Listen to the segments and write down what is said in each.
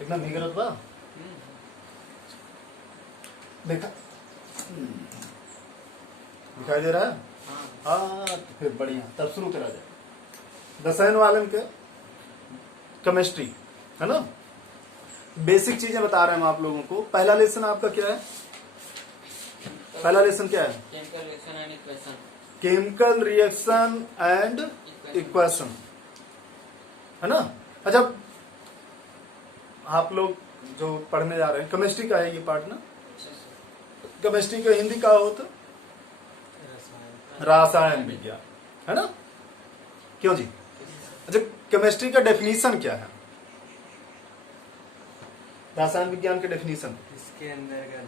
एकदम भीगरत बा देखा दिखाई दे रहा है। हाँ तो फिर बढ़िया, तब शुरू करा जाए। रसायन वालन के केमिस्ट्री है ना, बेसिक चीजें बता रहे हैं हम आप लोगों को। पहला लेसन आपका क्या है? पहला लेसन क्या है? केमिकल रिएक्शन एंड इक्वेशन, है ना। अच्छा, आप लोग जो पढ़ने जा रहे हैं केमिस्ट्री का है ये पार्ट ना। केमिस्ट्री का हिंदी का होता रासायन विज्ञान, है ना, क्यों जी? अच्छा, केमिस्ट्री का डेफिनेशन क्या है? रासायन विज्ञान के डेफिनेशन, इसके अंदर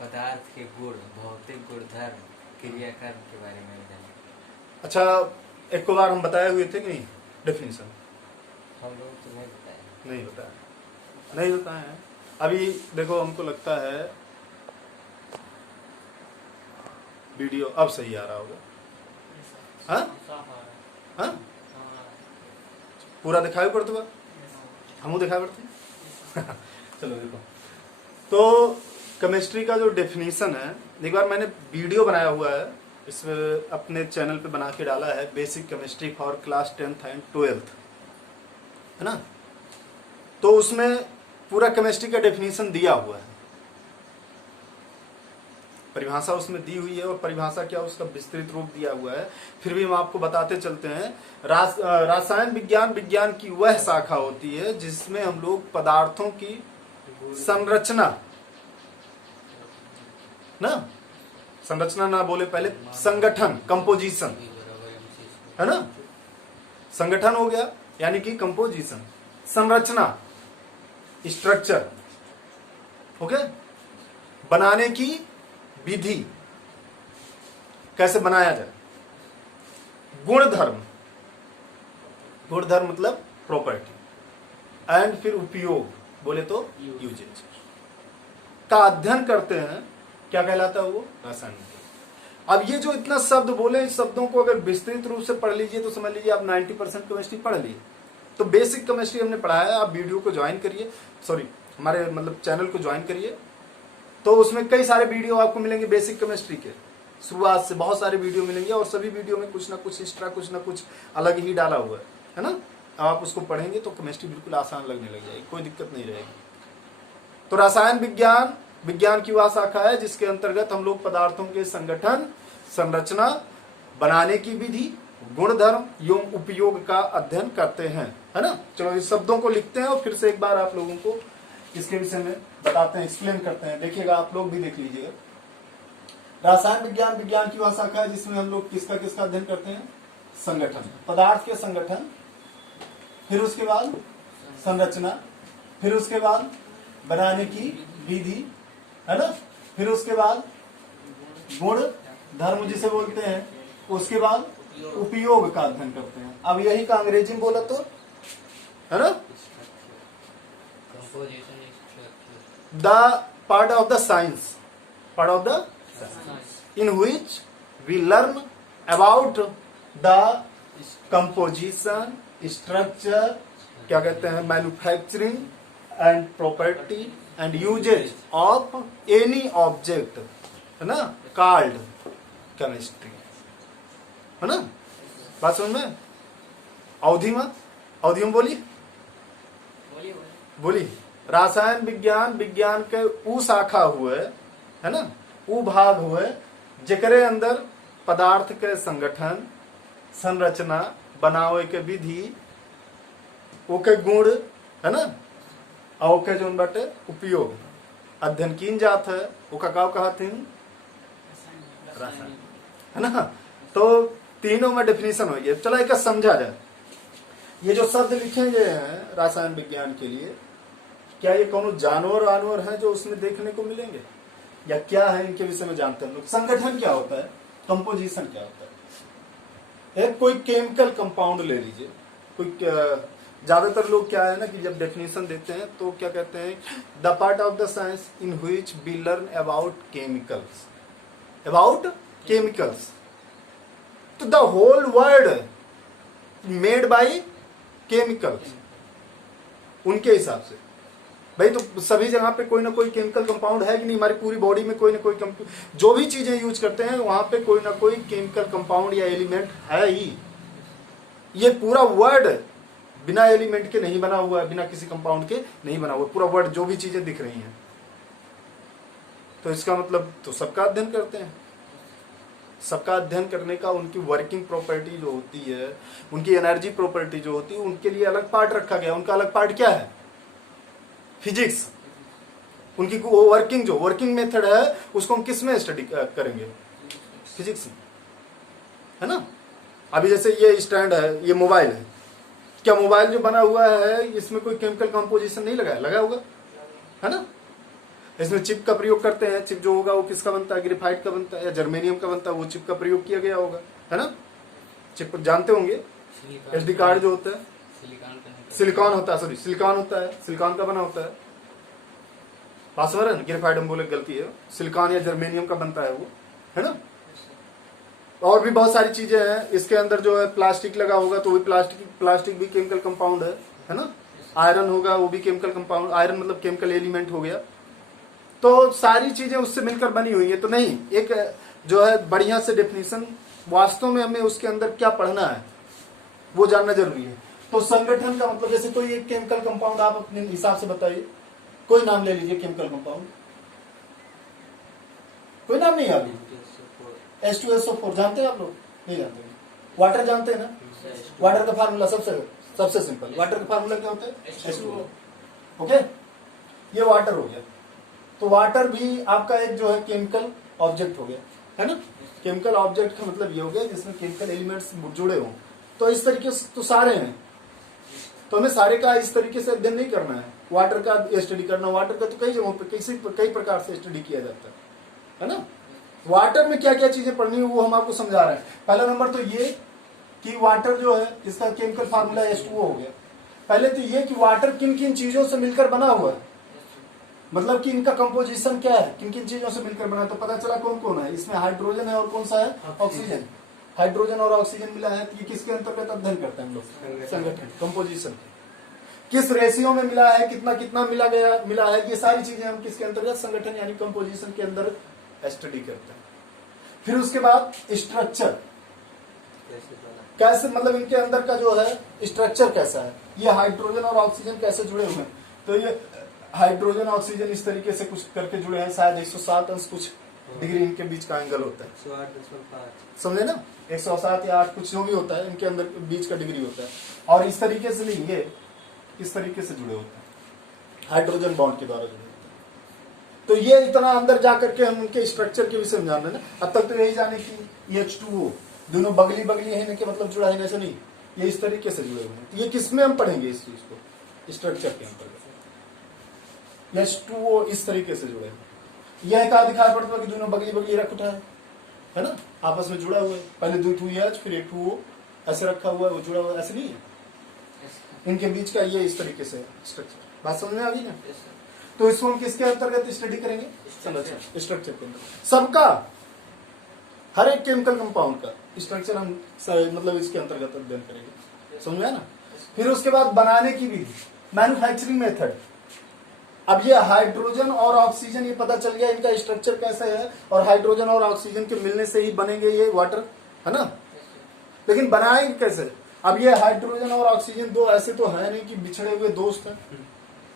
पदार्थ के गुण, भौतिक गुणधर्म, क्रियाकर्म के बारे में जाना। अच्छा, एक बार हम बताए हुए थे कि नहीं डेफिनेशन? हम लोग तो नहीं बताए। नहीं बताया, नहीं बताए हैं। अभी देखो, हमको लगता है वीडियो अब सही आ रहा होगा। हाँ, पूरा दिखाई पड़ता बा, हम दिखाई पड़ते चलो देखो, तो केमिस्ट्री का जो डेफिनेशन है, एक बार मैंने वीडियो बनाया हुआ है, इसमें अपने चैनल पे बना के डाला है, basic chemistry for class 10th and 12th, है ना। तो उसमें पूरा केमिस्ट्री का डेफिनेशन दिया हुआ है, परिभाषा उसमें दी हुई है, और परिभाषा क्या उसका विस्तृत रूप दिया हुआ है। फिर भी हम आपको बताते चलते हैं। रासायन विज्ञान विज्ञान की वह शाखा होती है जिसमें हम लोग पदार्थों की संरचना ना, संरचना ना बोले पहले, संगठन, कंपोजिशन, है ना। संगठन हो गया यानी कि कंपोजिशन, संरचना, स्ट्रक्चर, ओके, बनाने की विधि, कैसे बनाया जाए, गुणधर्म, गुणधर्म मतलब प्रॉपर्टी, एंड फिर उपयोग बोले तो यूजेज का अध्ययन करते हैं। क्या कहलाता है वो? रासायन। अब ये जो इतना शब्द बोले, इस शब्दों को अगर विस्तृत रूप से पढ़ लीजिए तो समझ लीजिए आप 90% केमिस्ट्री पढ़ लिए। तो बेसिक केमिस्ट्री हमने पढ़ाया है, आप वीडियो को ज्वाइन करिए, सॉरी हमारे मतलब चैनल को ज्वाइन करिए, तो उसमें कई सारे वीडियो आपको मिलेंगे बेसिक केमिस्ट्री के, शुरुआत से बहुत सारे वीडियो मिलेंगे, और सभी वीडियो में कुछ ना कुछ एक्स्ट्रा, कुछ ना कुछ अलग ही डाला हुआ है ना। आप उसको पढ़ेंगे तो केमिस्ट्री बिल्कुल आसान लगने लग जाएगी, कोई दिक्कत नहीं रहेगी। तो रासायन विज्ञान विज्ञान की वह शाखा है जिसके अंतर्गत हम लोग पदार्थों के संगठन, संरचना, बनाने की विधि, गुणधर्म एवं उपयोग का अध्ययन करते हैं, है ना। चलो इस शब्दों को लिखते हैं और फिर से एक बार आप लोगों को इसके विषय में बताते हैं, एक्सप्लेन करते हैं। देखिएगा, आप लोग भी देख लीजिएगा। रासायन विज्ञान विज्ञान की वह शाखा है जिसमें हम लोग किसका किसका अध्ययन करते हैं? संगठन, पदार्थ के संगठन, फिर उसके बाद संरचना, फिर उसके बाद बनाने की विधि, है ना, फिर उसके बाद गुण धर्म जिसे बोलते हैं, उसके बाद उपयोग का अध्ययन करते हैं। अब यही का अंग्रेजी में बोला तो, है ना, the part of the science, part of the in which we learn about the composition, structure, क्या कहते हैं, manufacturing and property and usage of any object, है ना, called chemistry, है ना। बात समझ में? अवधि में बोली बोली रासायन विज्ञान विज्ञान के उ शाखा हुए, है ना, उ भाग हुए जेकरे अंदर पदार्थ के संगठन, संरचना, बनावे के विधि, ओके गुण, है ना, और ओके जोन बाटे उपयोग अध्ययन कीन जात है, ओका का कहथिन रासायन, है ना। तो तीनों में डेफिनेशन हो गया। चलो एक समझा जाए। ये जो शब्द लिखे गए हैं रासायन विज्ञान के लिए, क्या ये कौन जानवर वानवर है जो उसमें देखने को मिलेंगे, या क्या है, इनके विषय में जानते हैं लोग। संगठन क्या होता है, कंपोजिशन क्या होता है। एक कोई केमिकल कंपाउंड ले लीजिए, कोई ज्यादातर लोग क्या है ना कि जब डेफिनेशन देते हैं तो क्या कहते हैं, the part of the science in which we learn about chemicals, about chemicals. तो the whole world made by chemicals, उनके हिसाब से भाई तो सभी जगह पे कोई ना कोई केमिकल कंपाउंड है कि नहीं, हमारी पूरी बॉडी में कोई ना कोई जो भी चीजें यूज करते हैं वहां पे कोई ना कोई केमिकल कंपाउंड या एलिमेंट है ही। ये पूरा वर्ड बिना एलिमेंट के नहीं बना हुआ है, बिना किसी कंपाउंड के नहीं बना हुआ, पूरा वर्ड जो भी चीजें दिख रही हैं। तो इसका मतलब तो सबका अध्ययन करते हैं। सबका अध्ययन करने का उनकी वर्किंग प्रॉपर्टी जो होती है, उनकी एनर्जी प्रॉपर्टी जो होती है, उनके लिए अलग पार्ट रखा गया। उनका अलग पार्ट क्या है? फिजिक्स। उनकी वो वर्किंग मेथड है, उसको हम किस में स्टडी करेंगे? फिजिक्स में, है ना। अभी जैसे ये स्टैंड है, ये मोबाइल है, क्या मोबाइल जो बना हुआ है इसमें कोई केमिकल कंपोजिशन नहीं लगा होगा, है ना। इसमें चिप का प्रयोग करते हैं, चिप जो होगा वो किसका बनता है? ग्रेफाइट का बनता है या जर्मेनियम का बनता है, वो चिप का प्रयोग किया गया होगा, है ना। चिप जानते होंगे, एसडी कार्ड जो होता है सिलिकॉन होता है, सॉरी सिलिकॉन होता है, सिलिकॉन का बना होता है। पासवर्ड ग्रेफाइट हम बोले गलती है, सिलिकॉन या जर्मेनियम का बनता है वो, है ना। और भी बहुत सारी चीजें हैं। इसके अंदर जो है प्लास्टिक लगा होगा तो वो प्लास्टिक भी केमिकल कंपाउंड है ना। आयरन होगा वो भी केमिकल कंपाउंड, आयरन मतलब केमिकल एलिमेंट हो गया। तो सारी चीजें उससे मिलकर बनी हुई है। तो नहीं, एक जो है बढ़िया से डेफिनेशन, वास्तव में हमें उसके अंदर क्या पढ़ना है वो जानना जरूरी है। तो संगठन का मतलब, जैसे कोई एक केमिकल कंपाउंड आप अपने हिसाब से बताइए, कोई नाम ले लीजिए केमिकल कंपाउंड, कोई नाम नहीं याद? H2SO4 जानते हैं आप लोग? नहीं जानते। वाटर जानते हैं ना? वाटर का फार्मूला सबसे सिंपल, वाटर का फार्मूला क्या होता है? H2O। ओके, ये वाटर हो गया। तो वाटर भी आपका एक जो है केमिकल ऑब्जेक्ट हो गया, है ना। केमिकल ऑब्जेक्ट का मतलब ये हो गया जिसमें केमिकल एलिमेंट्स जुड़े हों। तो इस तरीके से तो सारे हैं, तो हमें सारे का इस तरीके से अध्ययन नहीं करना है। वाटर का स्टडी करना, वाटर का तो कई जगहों पे कई प्रकार से स्टडी किया जाता है ना। वाटर में क्या क्या चीजें पढ़नी है वो हम आपको समझा रहे हैं। पहला नंबर तो ये कि वाटर जो है इसका केमिकल फार्मूला H2O हो गया। पहले तो ये कि वाटर किन किन चीजों से मिलकर बना हुआ है, मतलब कि इनका कंपोजिशन क्या है, किन किन चीजों से मिलकर बना। तो पता चला कौन कौन है इसमें, हाइड्रोजन है और कौन सा है? ऑक्सीजन। हाइड्रोजन और ऑक्सीजन मिला है, तो ये किसके अंतर्गत अध्ययन करते हैं हम लोग? संगठन, कंपोजिशन। किस रेशियो में मिला है, कितना कितना मिला है, ये सारी चीजें हम किसके अंतर्गत? संगठन यानी कंपोजिशन के अंदर स्टडी करते हैं। फिर उसके बाद स्ट्रक्चर, कैसे मतलब इनके अंदर का जो है स्ट्रक्चर कैसा है, ये हाइड्रोजन और ऑक्सीजन कैसे जुड़े हुए हैं। तो ये हाइड्रोजन ऑक्सीजन इस तरीके से कुछ करके जुड़े हैं, शायद 107 अंश कुछ डिग्री इनके बीच का एंगल होता है, समझे ना। 107 या 8 कुछ जो भी होता है इनके अंदर बीच का डिग्री होता है। और इस तरीके से नहीं, ये इस तरीके से जुड़े होते हैं, हाइड्रोजन बॉन्ड के द्वारा जुड़े होते हैं। तो ये इतना अंदर जाकर के हम उनके स्ट्रक्चर के विषय में जान रहे हैं ना। अब तक तो यही जाने की H2O दोनों बगली है ना, के मतलब जुड़ा है, ऐसा नहीं, ये इस तरीके से जुड़े हुए हैं। तो ये किसमें हम पढ़ेंगे इस चीज को? स्ट्रक्चर के अंतर्गत। H2O इस तरीके से जुड़े हैं। यह कहा दिखाई पड़ता है कि दोनों बगली रख उठा है ना, आपस में जुड़ा हुआ है। पहले 2H फिर एक 2O ऐसे रखा हुआ है, वो जुड़ा हुआ है, ऐसे नहीं है। इनके बीच का ये इस तरीके से स्ट्रक्चर, बात समझ में आ गई ना। तो इसको हम किसके अंतर्गत स्टडी करेंगे? स्ट्रक्चर के अंदर। सबका, हर एक केमिकल कंपाउंड का स्ट्रक्चर हम मतलब इसके अंतर्गत अध्ययन करेंगे, समझ में ना। फिर उसके बाद बनाने की विधि, मैन्युफैक्चरिंग मेथड। अब ये हाइड्रोजन और ऑक्सीजन, ये पता चल गया इनका स्ट्रक्चर कैसे है, और हाइड्रोजन और ऑक्सीजन के मिलने से ही बनेंगे ये वाटर, है ना। लेकिन बनाएंगे कैसे? अब ये हाइड्रोजन और ऑक्सीजन दो ऐसे तो है नहीं कि बिछड़े हुए दोस्त हैं,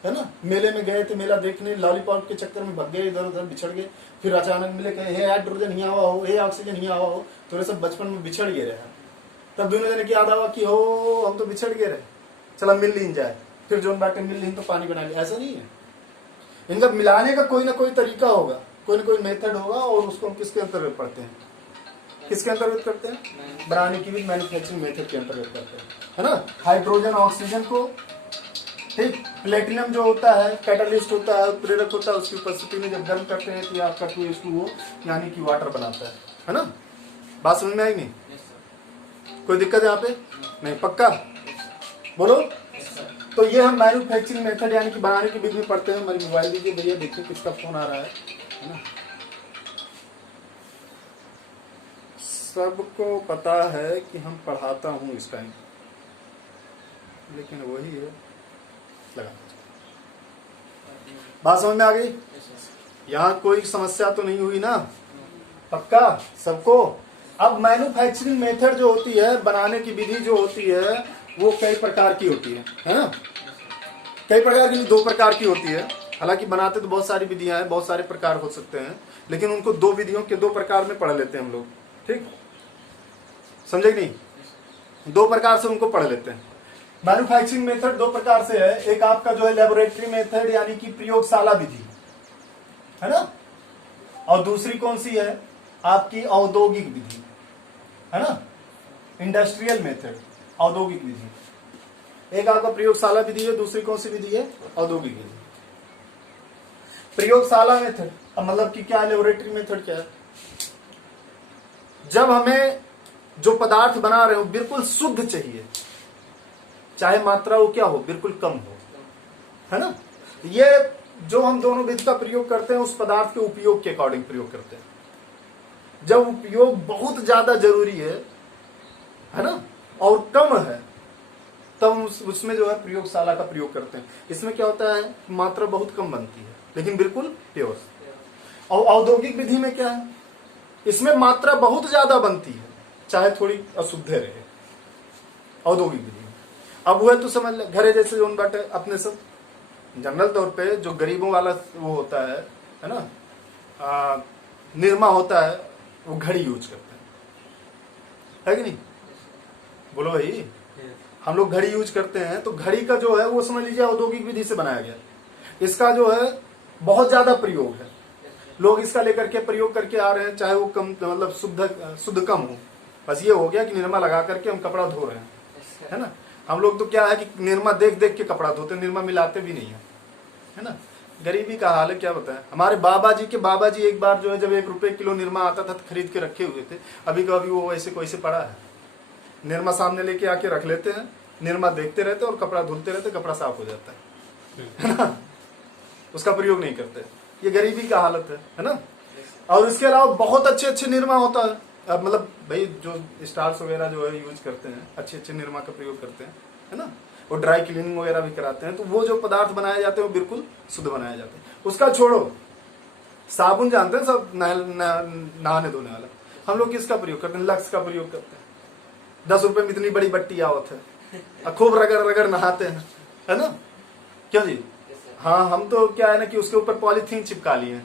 है ना। मेले में गए थे, मेला देखने, लॉलीपॉप के चक्कर में भग गए, इधर उधर बिछड़ गए, फिर अचानक मिले, कहे हे हाइड्रोजन हिया हुआ हो, हे ऑक्सीजन हिया हुआ हो, तो सब बचपन में बिछड़ गए रहे। तब दोनों जने की याद आवा कि हो हम तो बिछड़ गए रहे, चला मिल लीन जाए, फिर जोन बाटे मिल लीन तो पानी बना लिया। ऐसा नहीं है, इनका मिलाने का कोई ना कोई तरीका होगा, कोई ना कोई मेथड होगा, और उसको हम किसके अंतर्गत पढ़ते हैं? किसके अंतर्गत करते हैं? बनाने की भी मैन्युफैक्चरिंग मेथड के अंतर्गत करते हैं, है ना। हाइड्रोजन ऑक्सीजन को, ठीक, प्लेटिनम जो होता है कैटालिस्ट होता है, प्रेरक होता है, उसकी उपस्थिति में जब गर्म करते हैं तो ये आपका 2H2O यानी कि वाटर बनाता है ना। बात समझ में आई नहीं? कोई दिक्कत है यहाँ पे? नहीं, पक्का बोलो। तो ये हम मैन्युफैक्चरिंग मेथड यानी कि बनाने की विधि में पढ़ते हैं। हमारी मोबाइल दीजिए भैया, देखिए किसका फोन आ रहा है ना। सबको पता है कि हम पढ़ाता हूँ इस टाइम, लेकिन वही है लगा बात समझ में आ गई? यहाँ कोई समस्या तो नहीं हुई ना? पक्का सबको? अब मैन्युफैक्चरिंग मेथड जो होती है, बनाने की विधि जो होती है, वो कई प्रकार की होती है ना? कई प्रकार की, 2 प्रकार की होती है। हालांकि बनाते तो बहुत सारी विधियां हैं, बहुत सारे प्रकार हो सकते हैं, लेकिन उनको 2 विधियों के 2 प्रकार में पढ़ लेते हैं हम लोग। ठीक, समझे कि नहीं? 2 प्रकार से उनको पढ़ लेते हैं। मैन्युफैक्चरिंग मेथड 2 प्रकार से है। एक आपका जो है लेबोरेटरी मेथड, यानी कि प्रयोगशाला विधि, है ना? और दूसरी कौन सी है? आपकी औद्योगिक विधि, है ना? इंडस्ट्रियल मेथड, औद्योगिक विधि। एक आपका प्रयोगशाला विधि है, दूसरी कौन सी विधि है? औद्योगिक विधि। प्रयोगशाला मेथड अब मतलब कि क्या है? लेबोरेटरी मेथड क्या है? जब हमें जो पदार्थ बना रहे हो बिल्कुल शुद्ध चाहिए, चाहे मात्रा वो क्या हो, बिल्कुल कम हो, है ना? ये जो हम दोनों विधि का प्रयोग करते हैं, उस पदार्थ के उपयोग के अकॉर्डिंग प्रयोग करते हैं। जब उपयोग बहुत ज्यादा जरूरी है ना, और कम है, तब उसमें जो है प्रयोगशाला का प्रयोग करते हैं। इसमें क्या होता है? मात्रा बहुत कम बनती है, लेकिन बिल्कुल प्योर। और औद्योगिक विधि में क्या है? इसमें मात्रा बहुत ज्यादा बनती है, चाहे थोड़ी अशुद्ध रहे, औद्योगिक विधि में। अब वो है तो समझ ले, घरे जैसे जो बाटे अपने सब जनरल तौर पे जो गरीबों वाला वो होता है ना, निरमा होता है, वो घड़ी यूज करते हैं, है कि नहीं? बोलो भाई, हम लोग घड़ी यूज करते हैं, तो घड़ी का जो है वो समझ लीजिए औद्योगिक विधि से बनाया गया। इसका जो है बहुत ज्यादा प्रयोग है, लोग इसका लेकर के प्रयोग करके आ रहे हैं, चाहे वो कम मतलब शुद्ध कम हो। बस ये हो गया कि निरमा लगा करके हम कपड़ा धो रहे हैं, है ना? हम लोग तो क्या है कि निरमा देख देख के कपड़ा धोते, निरमा मिलाते भी नहीं है ना? गरीबी का हाल है, क्या बताएं। हमारे बाबा जी एक बार जो है, जब 1 रुपए किलो निरमा आता था तो खरीद के रखे हुए थे। अभी का अभी वो ऐसे कोई पड़ा है। निरमा सामने लेके आके रख लेते हैं, निरमा देखते रहते और कपड़ा धुलते रहते, कपड़ा साफ हो जाता है ना? उसका प्रयोग नहीं करते। ये गरीबी का हालत है ना? और इसके अलावा बहुत अच्छे अच्छे निरमा होता है। अब मतलब भाई जो स्टार्स वगैरह जो है यूज करते हैं, अच्छे अच्छे निरमा का प्रयोग करते हैं, है ना? वो ड्राई क्लीनिंग वगैरह भी कराते हैं, तो वो जो पदार्थ बनाए जाते हैं वो बिल्कुल शुद्ध बनाए जाते हैं। उसका छोड़ो, साबुन जानते हैं सब, नहाने धोने वाला, हम लोग किसका प्रयोग करते हैं? लक्स का प्रयोग करते हैं। 10 रुपए में इतनी बड़ी बट्टी आवत है, खूब रगड़ रगड़ नहाते हैं, है ना? क्यों जी? हाँ, हम तो क्या है ना कि उसके ऊपर पॉलीथीन चिपका लिए,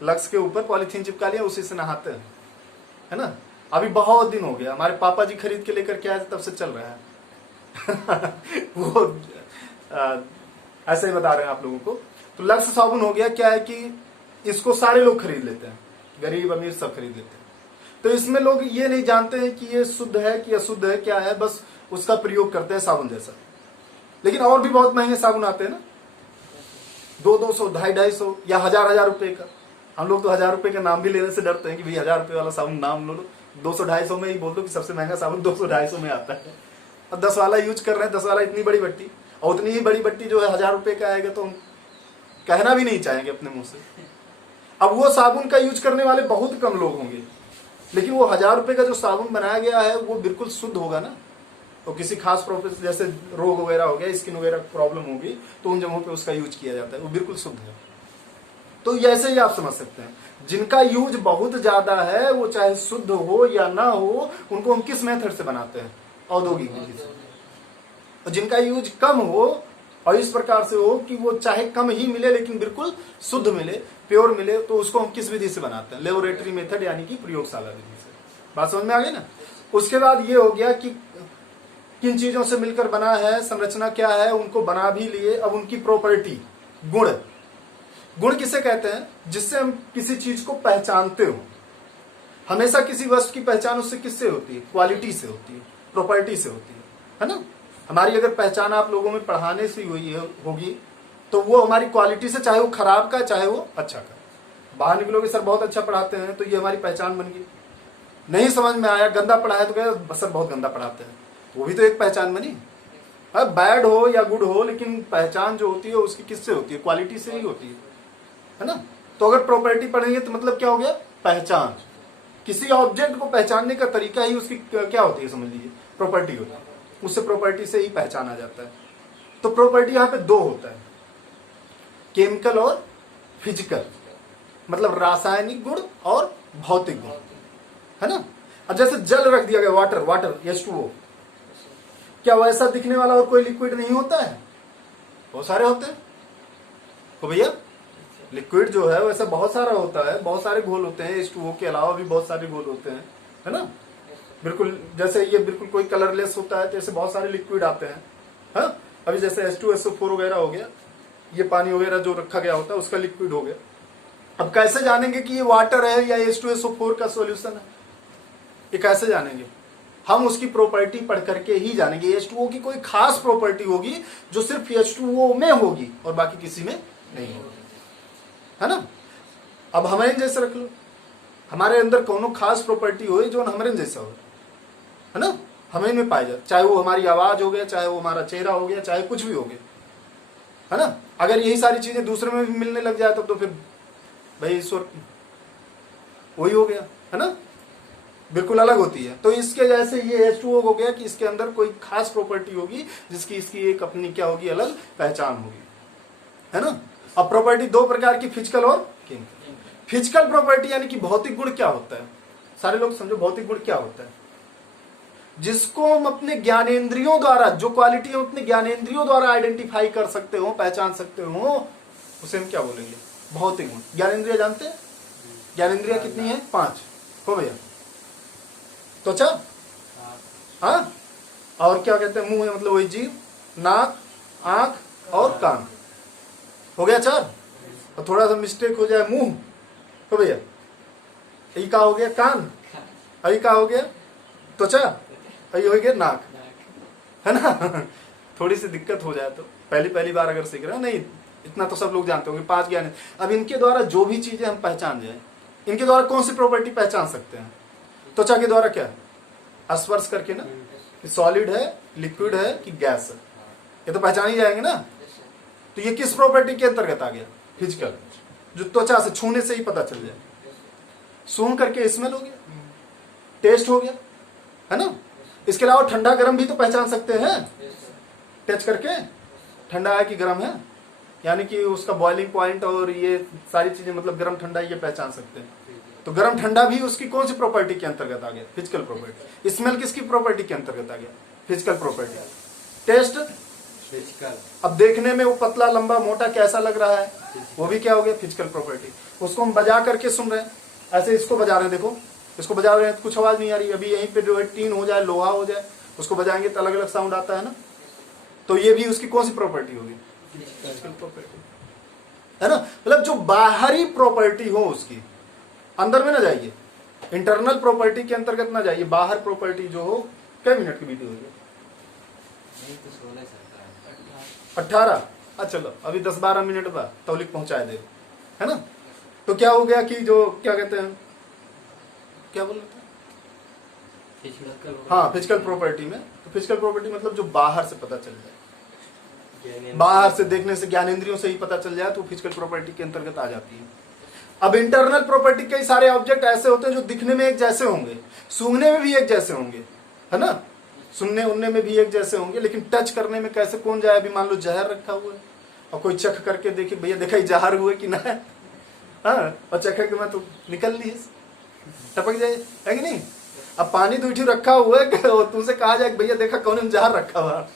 लक्स के ऊपर पॉलीथीन चिपका लिया, उसी से नहाते हैं, है ना? अभी बहुत दिन हो गया, हमारे पापा जी खरीद के लेकर के आए, तब से चल रहा है। वो ऐसे ही बता रहे हैं आप लोगों को। तो लक्स साबुन हो गया, क्या है कि इसको सारे लोग खरीद लेते हैं, गरीब अमीर सब खरीद लेते हैं। तो इसमें लोग ये नहीं जानते हैं कि ये शुद्ध है कि अशुद्ध है, क्या है, बस उसका प्रयोग करते हैं साबुन जैसा। लेकिन और भी बहुत महंगे साबुन आते हैं ना, 200, 250 या 1000 रुपए का। हम लोग तो 1000 रुपए का नाम भी लेने से डरते हैं कि भाई 1000 रुपए वाला साबुन नाम लो, 200-250 में ही बोल दो कि सबसे महंगा साबुन 200-250 में आता है। अब 10 वाला यूज कर रहे हैं, 10 वाला इतनी बड़ी बट्टी, और उतनी ही बड़ी बट्टी जो है 1000 रुपए का आएगा, तो हम कहना भी नहीं चाहेंगे अपने मुंह से। अब वो साबुन का यूज करने वाले बहुत कम लोग होंगे, लेकिन वो 1000 रुपए का जो साबुन बनाया गया है वो बिल्कुल शुद्ध होगा ना। तो किसी खास प्रोफेस जैसे रोग वगैरह हो गया, स्किन वगैरह प्रॉब्लम होगी, तो उन जगहों पे उसका यूज किया जाता है, वो बिल्कुल शुद्ध है। तो ऐसे ही आप समझ सकते हैं, जिनका यूज बहुत ज्यादा है, वो चाहे शुद्ध हो या ना हो, उनको हम किस मेथड से बनाते हैं? औद्योगिक विधि से। और जिनका यूज कम हो और इस प्रकार से हो कि वो चाहे कम ही मिले लेकिन बिल्कुल शुद्ध मिले, प्योर मिले, तो उसको हम किस विधि से बनाते हैं? लेबोरेटरी मेथड, यानी कि प्रयोगशाला विधि से। बात समझ में आ गई ना? उसके बाद ये हो गया कि किन चीजों से मिलकर बना है, संरचना क्या है, उनको बना भी लिए। अब उनकी प्रॉपर्टी, गुण किसे कहते हैं? जिससे हम किसी चीज को पहचानते हो। हमेशा किसी वस्तु की पहचान उससे किससे होती है? क्वालिटी से होती है, प्रॉपर्टी से होती है ना? हमारी अगर पहचान आप लोगों में पढ़ाने से हुई होगी, तो वो हमारी क्वालिटी से, चाहे वो खराब का चाहे वो अच्छा का। बाहर निकलोगे, सर बहुत अच्छा पढ़ाते हैं, तो ये हमारी पहचान बन गई। नहीं समझ में आया, गंदा पढ़ाया, तो कहे सर बहुत गंदा पढ़ाते हैं, वो भी तो एक पहचान बनी। अब बैड हो या गुड हो, लेकिन पहचान जो होती है उसकी किससे होती है? क्वालिटी से ही होती है ना? तो अगर प्रॉपर्टी पढ़ेंगे तो मतलब क्या हो गया? पहचान। किसी ऑब्जेक्ट को पहचानने का तरीका ही उसकी क्या होती है? समझ लीजिए प्रॉपर्टी होती है। उससे प्रॉपर्टी से ही पहचाना जाता है। तो प्रॉपर्टी यहाँ पे 2 होता है। केमिकल और फिजिकल, मतलब रासायनिक गुण और भौतिक गुण, है ना। अब जैसे जल रख दिया गया, वाटर H2O, क्या वैसा दिखने वाला और कोई लिक्विड नहीं होता है? बहुत सारे होते हैं। तो भैया लिक्विड जो है वैसे बहुत सारा होता है, बहुत सारे घोल होते हैं, H2O के अलावा भी बहुत सारे घोल होते हैं, है ना। बिल्कुल जैसे ये बिल्कुल कोई कलरलेस होता है, तो ऐसे बहुत सारे लिक्विड आते हैं। हाँ, अभी जैसे H2SO4 वगैरह हो गया, ये पानी वगैरह जो रखा गया होता है उसका लिक्विड हो गया। अब कैसे जानेंगे कि ये वाटर है या H2SO4 का सॉल्यूशन है? ये कैसे जानेंगे? हम उसकी प्रॉपर्टी पढ़ करके ही जानेंगे। H2O की कोई खास प्रॉपर्टी होगी जो सिर्फ H2O में होगी और बाकी किसी में नहीं होगी, है ना। अब हमारे जैसे रख लो, हमारे अंदर कोनो खास प्रॉपर्टी हो जो हमारे जैसा हो, है ना, हमें में पाई जाए, चाहे वो हमारी आवाज हो गया, चाहे वो हमारा चेहरा हो गया, चाहे कुछ भी हो गया, है ना। अगर यही सारी चीजें दूसरे में भी मिलने लग जाए तब तो फिर भाई ईश्वर वही हो गया, है ना, बिल्कुल अलग होती है। तो इसके जैसे ये H2O हो गया कि इसके अंदर कोई खास प्रॉपर्टी होगी जिसकी इसकी एक अपनी क्या होगी, अलग पहचान होगी, है ना। अब प्रॉपर्टी दो प्रकार की, फिजिकल और केमिकल। फिजिकल प्रॉपर्टी यानी कि भौतिक गुण क्या होता है? सारे लोग समझो भौतिक गुण क्या होता है। जिसको हम अपने ज्ञानेंद्रियों द्वारा, जो क्वालिटी हम अपने ज्ञानेंद्रियों द्वारा आइडेंटिफाई कर सकते हो, पहचान सकते हो, उसे हम क्या बोलेंगे? भौतिक गुण। ज्ञानेंद्रिय जानते हैं? ज्ञानेंद्रिय कितनी है? 5 हो भैया। त्वचा, हाँ, और क्या कहते हैं? मुंह है, मतलब वही जीभ, नाक, आंख और कान, हो गया 4। और थोड़ा सा मिस्टेक हो जाए मुंह, तो भैया ये का हो गया? कान। अभी का हो गया? त्वचा। अभी हो गया नाक, है ना। थोड़ी सी दिक्कत हो जाए तो पहली बार अगर सीख रहे हो, नहीं इतना तो सब लोग जानते होंगे, 5 ज्ञान। अब इनके द्वारा जो भी चीजें हम पहचान जाए, इनके द्वारा कौन सी प्रॉपर्टी पहचान सकते हैं? त्वचा के द्वारा क्या? स्पर्श करके ना, कि सॉलिड है, लिक्विड है कि गैस है, ये तो पहचान ही जाएंगे ना। तो ये किस प्रॉपर्टी के अंतर्गत आ गया? फिजिकल, जो त्वचा से छूने से ही पता चल जाए। सूंघ करके स्मेल हो गया, टेस्ट हो गया, है ना। इसके अलावा ठंडा गर्म भी तो पहचान सकते हैं, टच करके ठंडा है कि गर्म है, यानी कि उसका बॉइलिंग पॉइंट और ये सारी चीजें, मतलब गर्म ठंडा ये पहचान सकते हैं। तो गर्म ठंडा भी उसकी कौन सी प्रॉपर्टी के अंतर्गत आ गया? Physical property. स्मेल किसकी प्रॉपर्टी के अंतर्गत आ गया? Physical property. Test physical. अब देखने में वो पतला लंबा मोटा कैसा लग रहा है, वो भी क्या हो गया? Physical property. उसको हम बजा करके सुन रहे हैं, ऐसे इसको बजा रहे हैं, देखो इसको बजा रहे हैं तो कुछ आवाज नहीं आ रही। अभी यहीं पे जो है टीन हो जाए, लोहा हो जाए, उसको बजाएंगे तो अलग अलग साउंड आता है ना। तो ये भी उसकी कौन सी प्रॉपर्टी होगी? फिजिकल प्रॉपर्टी, है ना। मतलब जो बाहरी प्रॉपर्टी हो उसकी, अंदर में ना जाइए, इंटरनल प्रॉपर्टी के अंतर्गत ना जाइए, बाहर प्रॉपर्टी जो हो। क्या मिनट की वीडियो होगी? 18। अच्छा चलो, अभी 10-12 मिनट बाद तौलिक पहुंचा दे, है ना। तो क्या हो गया कि जो क्या कहते हैं, क्या बोल रहे थे? हाँ, फिजिकल प्रॉपर्टी में। तो फिजिकल प्रॉपर्टी मतलब जो बाहर से पता चल जाए, बाहर से देखने से, ज्ञानेंद्रियों से ही पता चल जाए, तो फिजिकल प्रॉपर्टी के अंतर्गत आ जाती है। अब इंटरनल प्रॉपर्टी, कई सारे ऑब्जेक्ट ऐसे होते हैं जो दिखने में एक जैसे होंगे, सूंघने में भी एक जैसे होंगे, है ना, सुनने उनने में भी एक जैसे होंगे, लेकिन टच करने में कैसे कौन जाए? अभी मान लो जहर रखा हुआ है और कोई चख करके देखे, भैया देखा जहर हुए कि ना, हाँ, और चखे के मैं तो निकल ली, टपक जाए, है कि नहीं। अब पानी दूठी रखा हुआ है, तुमसे कहा जाए भैया देखा कौन में जहर रखा हुआ,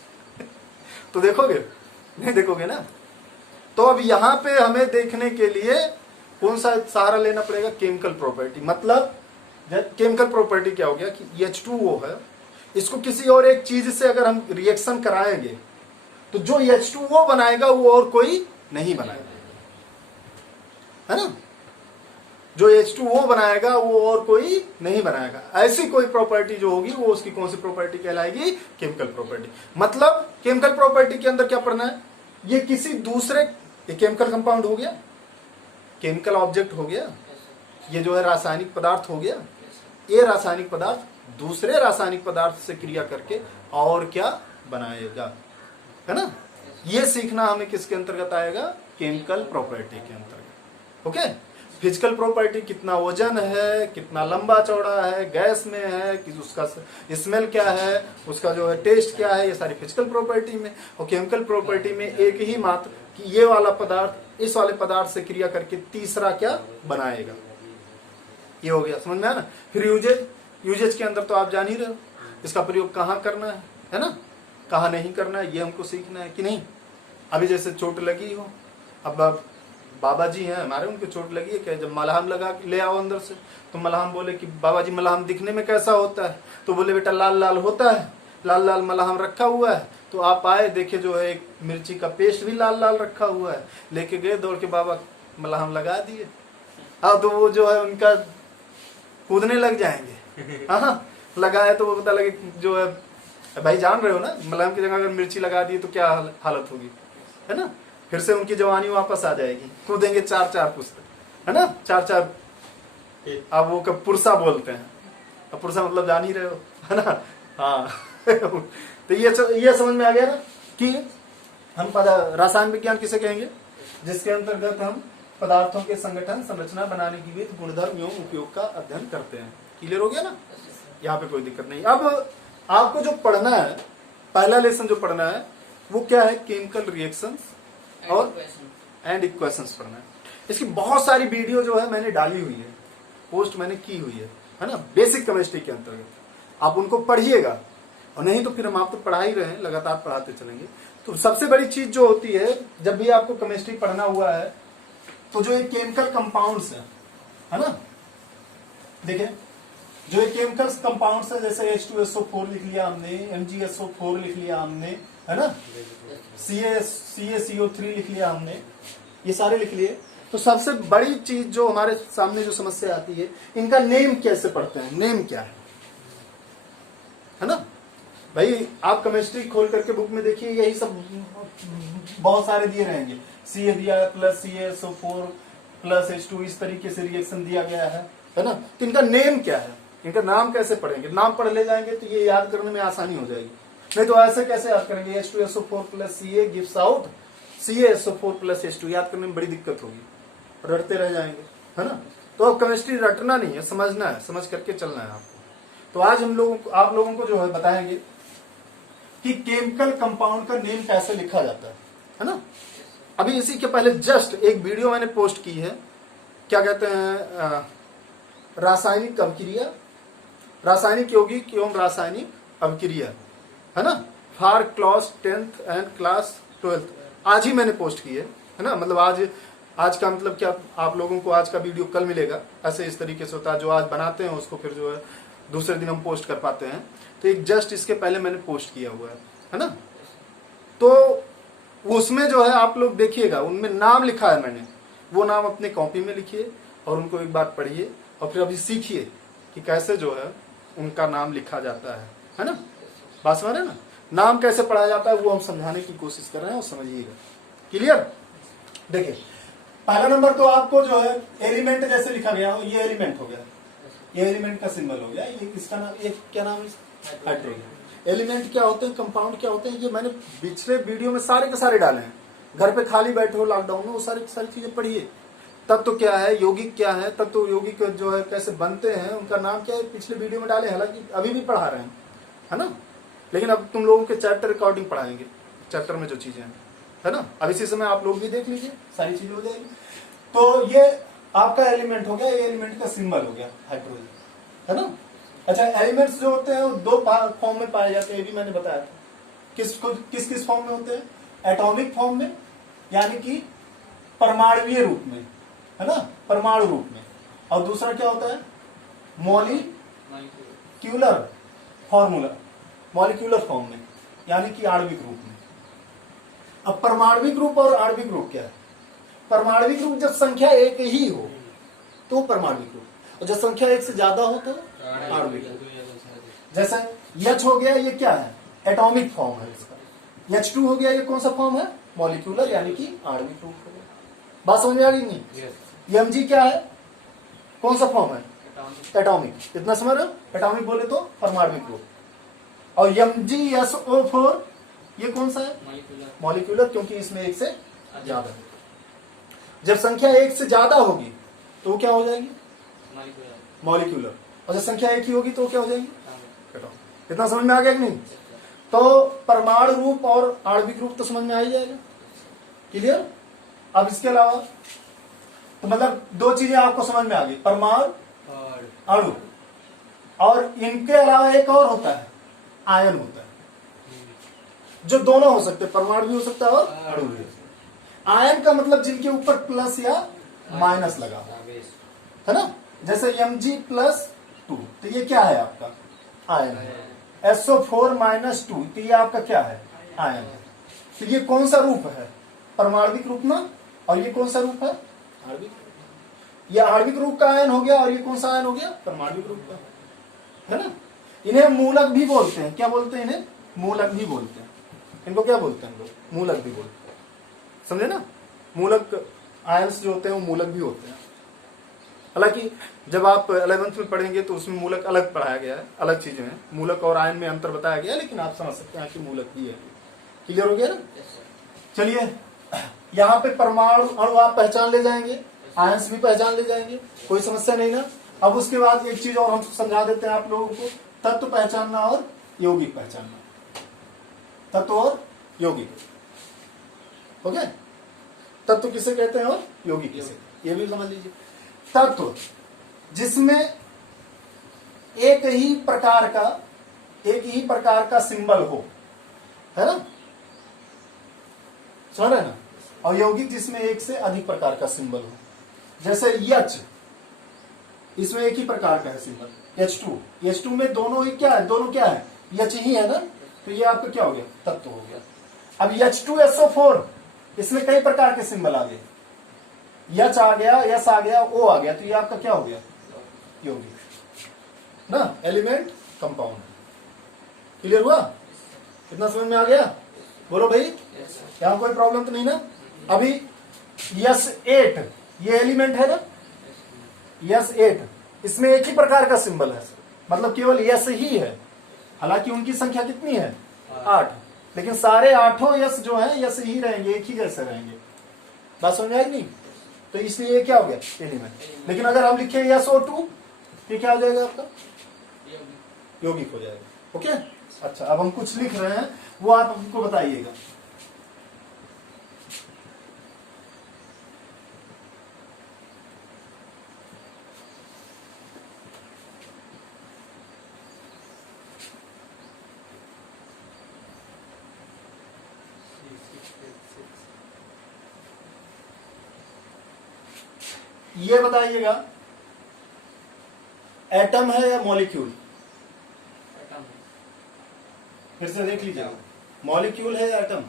तो देखोगे? नहीं देखोगे ना। तो अब यहाँ पे हमें देखने के लिए कौन सा सहारा लेना पड़ेगा? Chemical property. मतलब केमिकल प्रॉपर्टी क्या हो गया कि H2O है, इसको किसी और एक चीज से अगर हम रिएक्शन कराएंगे तो जो H2O बनाएगा वो और कोई नहीं बनाएगा, है ना। जो H2O बनाएगा वो और कोई नहीं बनाएगा। ऐसी कोई प्रॉपर्टी जो होगी वो उसकी कौन सी प्रॉपर्टी कहलाएगी? Chemical property. मतलब केमिकल प्रॉपर्टी के अंदर क्या पढ़ना है? ये किसी दूसरे, ये केमिकल कंपाउंड हो गया, केमिकल ऑब्जेक्ट हो गया, ये जो है रासायनिक पदार्थ हो गया। ये रासायनिक पदार्थ दूसरे रासायनिक पदार्थ से क्रिया करके और क्या बनाएगा, है ना। ये सीखना हमें किसके अंतर्गत आएगा? केमिकल प्रॉपर्टी के अंतर्गत। ओके। फिजिकल प्रॉपर्टी, कितना वजन है, कितना लंबा चौड़ा है, गैस में है कि उसका स्मेल क्या है, उसका जो है टेस्ट क्या है, ये सारी फिजिकल प्रॉपर्टी में। और केमिकल प्रॉपर्टी में एक ही मात्र कि ये वाला पदार्थ इस वाले पदार्थ से क्रिया करके तीसरा क्या बनाएगा। ये हो गया, समझ में आया ना। फिर यूजेज, यूजेज के अंदर तो आप जान ही रहे हो इसका प्रयोग कहाँ करना है ना, कहाँ नहीं करना है, ये हमको सीखना है कि नहीं। अभी जैसे चोट लगी हो, अब बाबा जी हैं हमारे, उनको चोट लगी है, क्या जब मलहम लगा ले आओ अंदर से, तो मलहम बोले कि बाबा जी मलहम दिखने में कैसा होता है, तो बोले बेटा लाल लाल होता है, लाल लाल मलहम रखा हुआ है। तो आप आए देखे जो है एक मिर्ची का पेस्ट भी लाल लाल रखा हुआ है, लेके गए दौड़ के बाबा मलहम लगा दिए। हाँ, तो वो जो है उनका कूदने लग जाएंगे। हाँ, लगाए तो वो पता लगे जो है भाई जान रहे हो ना, मलहम की जगह अगर मिर्ची लगा दी तो क्या हालत होगी, है ना। फिर से उनकी जवानी वापस आ जाएगी, कूदेंगे 4-4 पुस्तक, है ना, 4-4। अब वो कब पुरसा बोलते हैं, अब पुरसा मतलब जान ही रहे हो, है ना। हाँ तो ये समझ में आ गया ना कि हम रासायन विज्ञान किसे कहेंगे, जिसके अंतर्गत हम पदार्थों के संगठन संरचना बनाने की विधि गुणधर्म एवं उपयोग का अध्ययन करते हैं। क्लियर हो गया ना, यहाँ पे कोई दिक्कत नहीं। अब आपको जो पढ़ना है, पहला लेसन जो पढ़ना है वो क्या है, केमिकल रिएक्शंस और एंड इक्वेशंस पढ़ना है। इसकी बहुत सारी वीडियो जो है मैंने डाली हुई है, पोस्ट मैंने की हुई है ना, बेसिक केमिस्ट्री के अंतर्गत। आप उनको पढ़िएगा, और नहीं तो फिर हम आपको पढ़ा ही रहे हैं, लगातार पढ़ाते चलेंगे। तो सबसे बड़ी चीज जो होती है जब भी आपको केमिस्ट्री पढ़ना हुआ है, तो जो ये केमिकल कंपाउंड्स है ना, देखिए जो ये केमिकल कंपाउंड्स है, जैसे H2SO4 लिख लिया हमने, MgSO4 लिख लिया हमने, है ना, CaCO3 लिख लिया हमने, ये सारे लिख लिए। तो सबसे बड़ी चीज जो हमारे सामने जो समस्या आती है, इनका नेम कैसे पढ़ते हैं, नेम क्या है ना। भाई आप केमिस्ट्री खोल करके बुक में देखिए, यही सब बहुत सारे दिए रहेंगे, Ca दिया प्लस CaSO4 प्लस H2, इस तरीके से रिएक्शन दिया गया है ना। तो इनका नेम क्या है, इनका नाम कैसे पढ़ेंगे, नाम पढ़ ले जाएंगे तो ये याद करने में आसानी हो जाएगी। नहीं तो ऐसे कैसे याद करेंगे, H2SO4 plus Ca gives out CaSO4 plus H2, याद करने में बड़ी दिक्कत होगी, रटते रह जाएंगे, है ना। तो अब केमिस्ट्री रटना नहीं है, समझना है, समझ करके चलना है आपको। तो आज आप लोगों को जो है बताएंगे कि केमिकल कंपाउंड का नेम कैसे लिखा जाता है ना। अभी इसी के पहले जस्ट एक वीडियो मैंने पोस्ट की है, क्या कहते हैं, रासायनिक अभिक्रिया, रासायनिक यौगिक एवं रासायनिक अभिक्रिया, है ना, for class 10th and class 12th। आज ही मैंने पोस्ट की है ना, मतलब आज का मतलब क्या, आप लोगों को आज का वीडियो कल मिलेगा, ऐसे इस तरीके से होता है। जो आज बनाते हैं उसको फिर जो है दूसरे दिन हम पोस्ट कर पाते हैं। तो एक जस्ट इसके पहले मैंने पोस्ट किया हुआ है ना। तो उसमें जो है आप लोग देखिएगा, उनमें नाम लिखा है मैंने, वो नाम अपने कॉपी में लिखिए और उनको एक बार पढ़िए, और फिर अभी सीखिए कि कैसे जो है उनका नाम लिखा जाता है ना। बात समझ रहे ना, नाम कैसे पढ़ा जाता है वो हम समझाने की कोशिश कर रहे हैं, और समझिएगा। क्लियर। देखिए पहला नंबर तो आपको जो है एलिमेंट जैसे लिखा गया हो, ये एलिमेंट हो गया, ये एलिमेंट का सिंबल हो गया, ये इसका नाम, ये क्या नाम है, हाइड्रोजन। एलिमेंट क्या होते हैं, कंपाउंड क्या होते हैं, ये मैंने पिछले वीडियो में सारे के सारे डाले हैं। घर पे खाली बैठे हो लॉकडाउन में, वो सारी चीजें पढ़िए। तत्व क्या है, यौगिक क्या है, तत्व यौगिक जो है कैसे बनते हैं, उनका नाम क्या है, पिछले वीडियो में डाले, हालांकि अभी भी पढ़ा रहे हैं, है ना। लेकिन अब तुम लोगों के चैप्टर अकॉर्डिंग पढ़ाएंगे, चैप्टर में जो चीजें हैं, है ना। अब इसी समय आप लोग भी देख लीजिए, सारी चीजें हो जाएगी। तो ये आपका एलिमेंट हो गया, ये एलिमेंट का सिंबल हो गया हाइड्रोजन, है ना। अच्छा, एलिमेंट्स जो होते हैं वो दो फॉर्म में पाए जाते हैं, ये भी मैंने बताया था। किस फॉर्म में होते हैं, एटॉमिक फॉर्म में, यानी कि परमाणुवीय रूप में, है ना, परमाणु रूप में। और दूसरा क्या होता है, मॉलिक्यूलर फॉर्म में, यानी कि आणविक रूप में। अब परमाणविक रूप और आणविक रूप क्या है, परमाणविक रूप जब संख्या एक ही हो तो परमाणविक रूप, और जब संख्या एक से ज्यादा हो तो आणविक रूप। जैसे H हो गया, ये क्या है, एटॉमिक फॉर्म है इसका। H2 हो गया, ये कौन सा फॉर्म है, मॉलिक्यूलर, यानी कि आणविक रूप हो गया। बात समझ में आ गई नहीं। Mg क्या है, कौन सा फॉर्म है, एटॉमिक। इतना समझ रहे हो, एटॉमिक बोले तो परमाणविक रूप। और MgSO4 ये कौन सा है, मॉलिक्यूलर, क्योंकि इसमें एक से ज्यादा है। जब संख्या एक से ज्यादा होगी तो क्या हो जाएगी, मॉलिक्यूलर, और जब संख्या एक ही होगी तो क्या हो जाएगी, एटॉमिक। इतना समझ में आ गया कि नहीं। तो परमाणु रूप और आणविक रूप तो समझ में आ ही जाएगा, क्लियर? अब इसके अलावा तो मतलब दो चीजें आपको समझ में आ गई, परमाणु और अणु, और इनके अलावा एक और होता है, आयन होता है, जो दोनों हो सकते हैं, परमाणु भी हो सकता है और अणु भी हो सकता है। आयन का मतलब जिनके ऊपर प्लस या माइनस लगा हो, है ना? जैसे Mg+2, तो ये क्या है आपका? आयन है। SO4 -2, तो ये आपका क्या है? आयन है। तो ये कौन सा रूप है? परमाणविक रूप ना। और ये कौन सा रूप है? आणविक। ये आणविक रूप का आयन हो गया, और ये कौन सा आयन हो गया? परमाणविक रूप का, है ना? इन्हें मूलक भी बोलते हैं। क्या बोलते हैं इन्हें? मूलक भी बोलते हैं। इनको क्या बोलते हैं हम लोग? मूलक भी बोलते हैं। समझे ना? मूलक आयन्स जो होते हैं वो मूलक भी होते हैं। हालांकि जब आप 11th में पढ़ेंगे तो उसमें मूलक अलग पढ़ाया गया है, अलग चीजें हैं। मूलक और आयन में अंतर बताया गया है, लेकिन आप समझ सकते हैं कि मूलक भी है। क्लियर हो गया ना? चलिए, यहाँ पे परमाणु अणु आप पहचान ले जाएंगे, आयन्स भी पहचान ले जाएंगे, कोई समस्या नहीं ना। अब उसके बाद एक चीज और हम समझा देते हैं आप लोगों को, तत्व पहचानना और यौगिक पहचानना। तत्व और यौगिक, ओके? तत्व किसे कहते हैं और यौगिक किसे, ये भी समझ लीजिए। तत्व जिसमें एक ही प्रकार का सिंबल हो, है ना? समझ रहे ना? और यौगिक जिसमें एक से अधिक प्रकार का सिंबल हो। जैसे यच, इसमें एक ही प्रकार का है सिंबल। H2 में दोनों ही क्या है? दोनों क्या है? यच ही है ना? तो ये आपका क्या हो गया? तत्व हो गया। अब H2SO4, इसमें कई प्रकार के सिंबल आ गए। यच आ गया, यस आ गया, ओ आ गया, तो ये आपका क्या हो गया? यौगिक ना, एलिमेंट कंपाउंड। क्लियर हुआ? कितना समझ में आ गया? बोलो भाई, यहां कोई प्रॉब्लम तो नहीं ना? अभी S8 ये एलिमेंट है ना, S8, इसमें एक ही प्रकार का सिंबल है, मतलब केवल यस ही है। हालांकि उनकी संख्या कितनी है? 8, लेकिन सारे 8 यस जो है यस ही रहेंगे, एक ही जैसे रहेंगे। बात समझ आएगी नहीं? तो इसलिए ये क्या हो गया? एलिमेंट। लेकिन अगर हम लिखे SO2, ये क्या हो जाएगा आपका? यौगिक हो जाएगा। ओके, अच्छा, अब हम कुछ लिख रहे हैं, वो आप हमको बताइएगा। ये बताइएगा, एटम है या मॉलिक्यूल? फिर से देख लीजिएगा, मॉलिक्यूल है या एटम?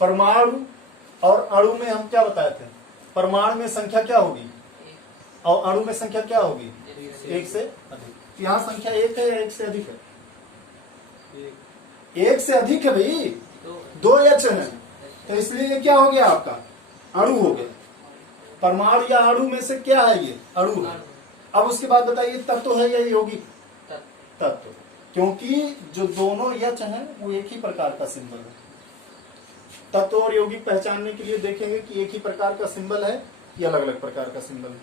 परमाणु और अणु में हम क्या बताए थे? परमाणु में संख्या क्या होगी और अणु में संख्या क्या होगी? एक से अधिक। यहाँ संख्या एक है या एक से अधिक है? एक से अधिक है भाई, 2 एच है, तो इसलिए ये क्या हो गया आपका? अणु हो गया। परमाणु या अणु में से क्या है? ये अणु है। अब उसके बाद बताइए, तत्व है या यौगिक? तत्व, क्योंकि जो दोनों यच हैं वो एक ही प्रकार का सिंबल है। तत्व और यौगिक पहचानने के लिए देखेंगे कि एक ही प्रकार का सिंबल है या अलग अलग प्रकार का सिंबल है।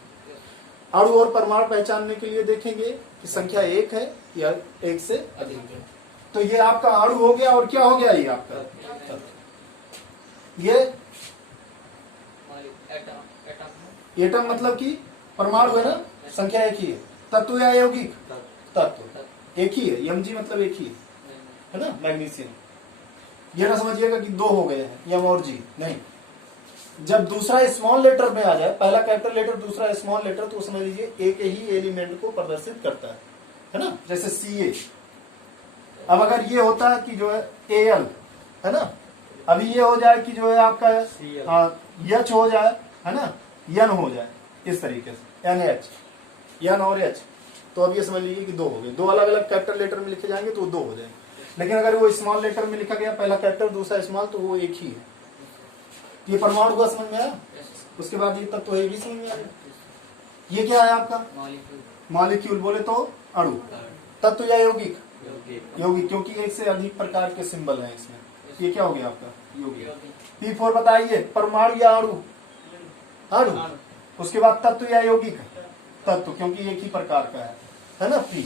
अणु और परमाणु पहचानने के लिए देखेंगे कि संख्या एक है या एक से अधिक है। तो ये आपका अणु हो गया, और क्या हो गया ये आपका? तत्व। ये एटम मतलब कि परमाणु है ना, संख्या एक ही है। तत्व या यौगिक? तत्व एक ही है। Mg मतलब एक ही है ना, मैग्नीशियम। ये ना समझिएगा कि 2 हो गए हैं M और G, नहीं। जब दूसरा स्मॉल लेटर में आ जाए, पहला कैपिटल लेटर दूसरा स्मॉल लेटर, तो समझ लीजिए एक ही एलिमेंट को प्रदर्शित करता है ना? जैसे Ca। अब अगर ये होता है कि जो है Al, है ना, अभी ये हो जाए कि जो है आपका H हो जाए, है ना, N हो जाए, इस तरीके से NH, N और H, तो अब ये समझ लीजिए कि 2 हो गए। 2 अलग अलग कैपिटल लेटर में लिखे जाएंगे तो 2 हो जाएंगे। लेकिन अगर वो स्मॉल लेटर में लिखा गया, पहला कैपिटल दूसरा स्मॉल, तो वो एक ही है। ये परमाणु का समझ में आया? उसके बाद ये तत्व है, भी समझ में आया? ये क्या है आपका? मॉलिक्यूल बोले तो अणु। तत्व या यौगिक? यौगिक, क्योंकि एक से अधिक प्रकार के सिंबल हैं इसमें। ये क्या हो गया आपका? यौगिक। P4 बताइए, परमाणु या अणु? अणु। उसके बाद तत्व या यौगिक? तत्व, क्योंकि एक ही प्रकार का है ना? P।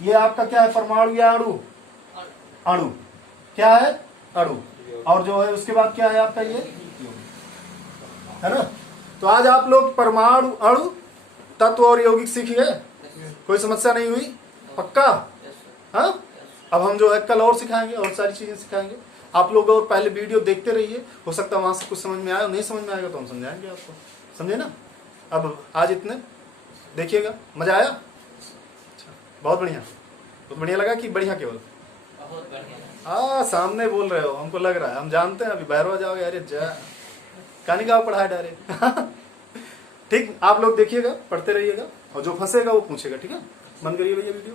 ये आपका क्या है? परमाणु या अणु? अणु। क्या है? अणु। और जो है उसके बाद क्या है आपका ये, है ना। तो आज आप लोग परमाणु, अणु, तत्व और यौगिक सीखिए, कोई समस्या नहीं हुई, पक्का। हाँ, अब हम जो है कल और सिखाएंगे और सारी चीजें सिखाएंगे। आप लोग और पहले वीडियो देखते रहिए, हो सकता है वहां से कुछ समझ में आए, नहीं समझ में आएगा तो हम समझाएंगे आपको, समझे ना। अब आज इतने देखिएगा, मजा आया? अच्छा, बहुत बढ़िया, बहुत बढ़िया लगा कि बढ़िया केवल? बहुत बढ़िया। सामने बोल रहे हो, हमको लग रहा है, हम जानते हैं अभी भैरवा जाओगे, अरे जा कहानी का पढ़ाए डायरेक्ट। ठीक, आप लोग देखिएगा, पढ़ते रहिएगा, और जो फंसेगा वो पूछेगा, ठीक है। बंद करिए भैया वीडियो।